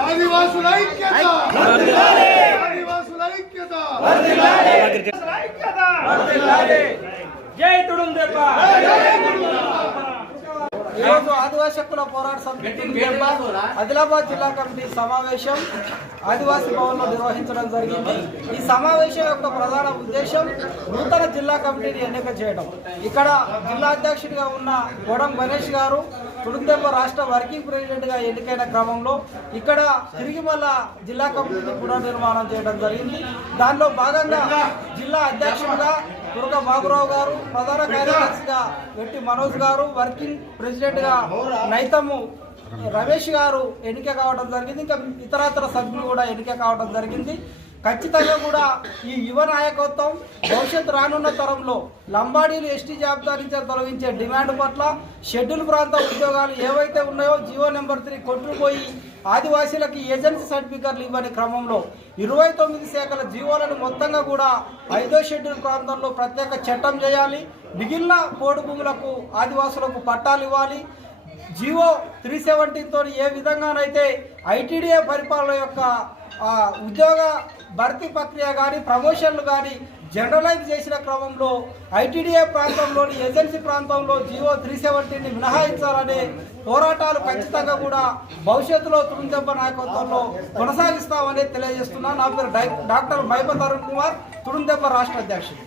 ఆదివాసుల ఐక్యత! ఆదివాసుల! ఐక్యత! జై తుడుం దెబ్బ ఈరోజు ఆదివాసీ హక్కుల పోరాట సమితి ఆదిలాబాద్ జిల్లా కమిటీ సమావేశం ఆదివాసీ భవన్లో నిర్వహించడం జరిగింది. ఈ సమావేశం యొక్క ప్రధాన ఉద్దేశం నూతన జిల్లా కమిటీని ఎన్నిక చేయడం. ఇక్కడ జిల్లా అధ్యక్షుడిగా ఉన్న గోడం గణేష్ గారు తుడుందెబ్బ రాష్ట్ర వర్కింగ్ ప్రెసిడెంట్గా ఎన్నికైన క్రమంలో ఇక్కడ తిరిగి మళ్ళా జిల్లా కమిటీని పునర్నిర్మాణం చేయడం జరిగింది. దానిలో భాగంగా జిల్లా అధ్యక్షుడిగా దుర్గ బాబురావు గారు ప్రధాన కార్యదర్శిగా వెట్టి మనోజ్ గారు వర్కింగ్ ప్రెసిడెంట్గా నైతము రమేష్ గారు ఎన్నిక కావడం జరిగింది. ఇంకా ఇతరత్ర సభ్యులు కూడా ఎన్నిక కావడం జరిగింది. ఖచ్చితంగా కూడా ఈ యువ నాయకత్వం భవిష్యత్ రానున్న తరంలో లంబాడీలు ఎస్టీ జాబితా నుంచి తొలగించే డిమాండ్ పట్ల షెడ్యూల్ ప్రాంత ఉద్యోగాలు ఏవైతే ఉన్నాయో జియో నెంబర్ త్రీ కొట్టుకుపోయి ఆదివాసీలకి ఏజెన్సీ సర్టిఫికెట్లు ఇవ్వని క్రమంలో ఇరవై తొమ్మిది శాఖల జీవోలను మొత్తంగా కూడా ఐదో షెడ్యూల్ ప్రాంతంలో ప్రత్యేక చట్టం చేయాలి. మిగిలిన పోడు భూములకు ఆదివాసులకు పట్టాలు ఇవ్వాలి. జియో త్రీ సెవెంటీన్తో ఏ విధంగానైతే ఐటీడీఏ పరిపాలన యొక్క ఉద్యోగ భర్తీ ప్రక్రియ కానీ ప్రమోషన్లు కానీ జనరలైజ్ చేసిన క్రమంలో ఐటీడీఏ ప్రాంతంలోని ఏజెన్సీ ప్రాంతంలో జియో త్రీ సెవెంటీని మినహాయించాలనే పోరాటాలు ఖచ్చితంగా కూడా భవిష్యత్తులో తురుందెబ్బ నాయకత్వంలో కొనసాగిస్తామని తెలియజేస్తున్నా. నా పేరు డాక్టర్ మైపత్ అరుణ్ కుమార్ తురుందెబ్బ రాష్ట్ర అధ్యక్షుడు.